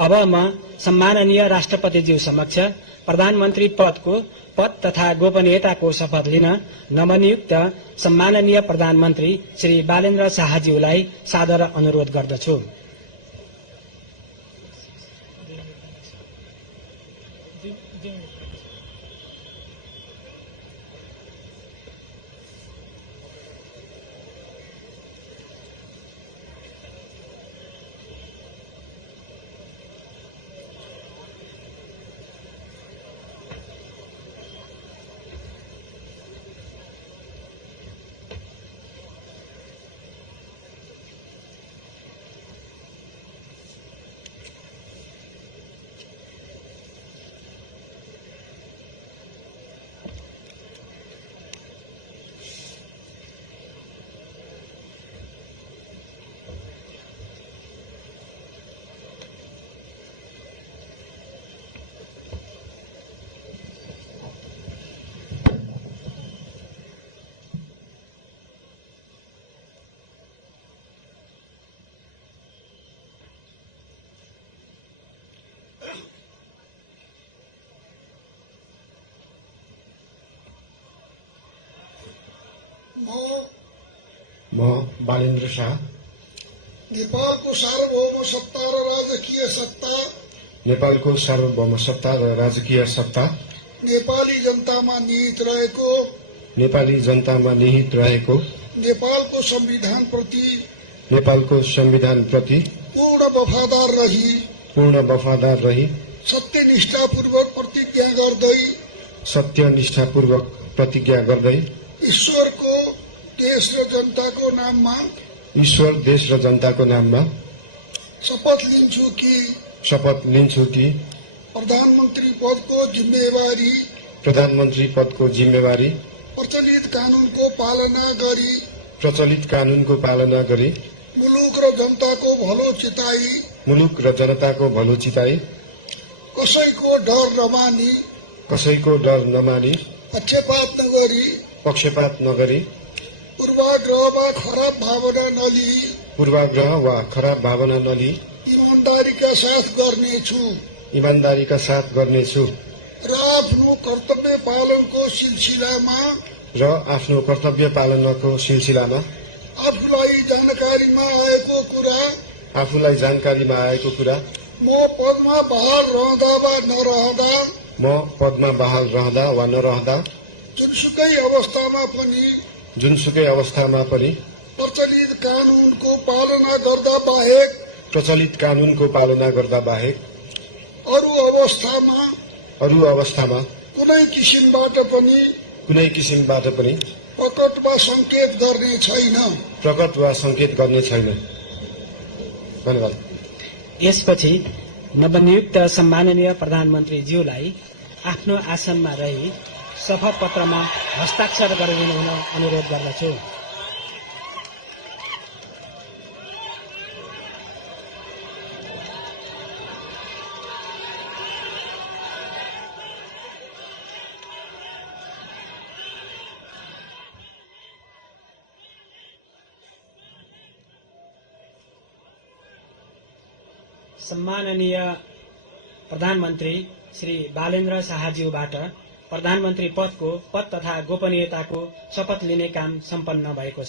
अब म सम्माननीय राष्ट्रपतिज्यू समक्ष प्रधानमन्त्री पदको पद तथा गोपनीयताको शपथ लिन नवनियुक्त सम्माननीय प्रधानमन्त्री श्री बालेन्द्र शाहज्यूलाई सादर अनुरोध गर्दछु। म बालेन्द्र शाह नेपालको सार्वभौम सत्ता र राजकीय सत्ता नेपाली जनतामा निहित रहेको नेपालको संविधान प्रति पूर्ण वफादार रही सत्यनिष्ठापूर्वक प्रतिज्ञा गर्दै ईश्वर देश र जनताको नाममा शपथ लिन्छु कि प्रधानमन्त्री पदको जिम्मेवारी प्रचलित कानूनको पालना गरी मुलुक र जनताको भलो चिताई कसैको डर नमानी पक्षपात नगरी पूर्वाग्रह वा खराब भावना नलिई ईमानदारीका साथ गर्नेछु र आफ्नो कर्तव्य पालनको सिलसिलामा आफूलाई जानकारीमा आएको कुरा म पदमा बहाल रहँदा वा नरहँदा जुनसुकै अवस्थामा पनि प्रचलित कानूनको पालना गर्दा बाहेक अरू अवस्थामा कुनै किसिमबाट पनि प्रकट वा संकेत गर्ने छैन। धन्यवाद। यसपछि नवनियुक्त सम्माननीय प्रधानमन्त्रीज्यूलाई आफ्नो आसनमा रही शपथ पत्रमा हस्ताक्षर गरिदिनु हुन अनुरोध गर्दछु। सम्माननीय प्रधानमन्त्री श्री बालेन्द्र शाहज्यूबाट प्रधानमन्त्री पदको पद तथा गोपनीयताको शपथ लिने काम सम्पन्न भएको छ।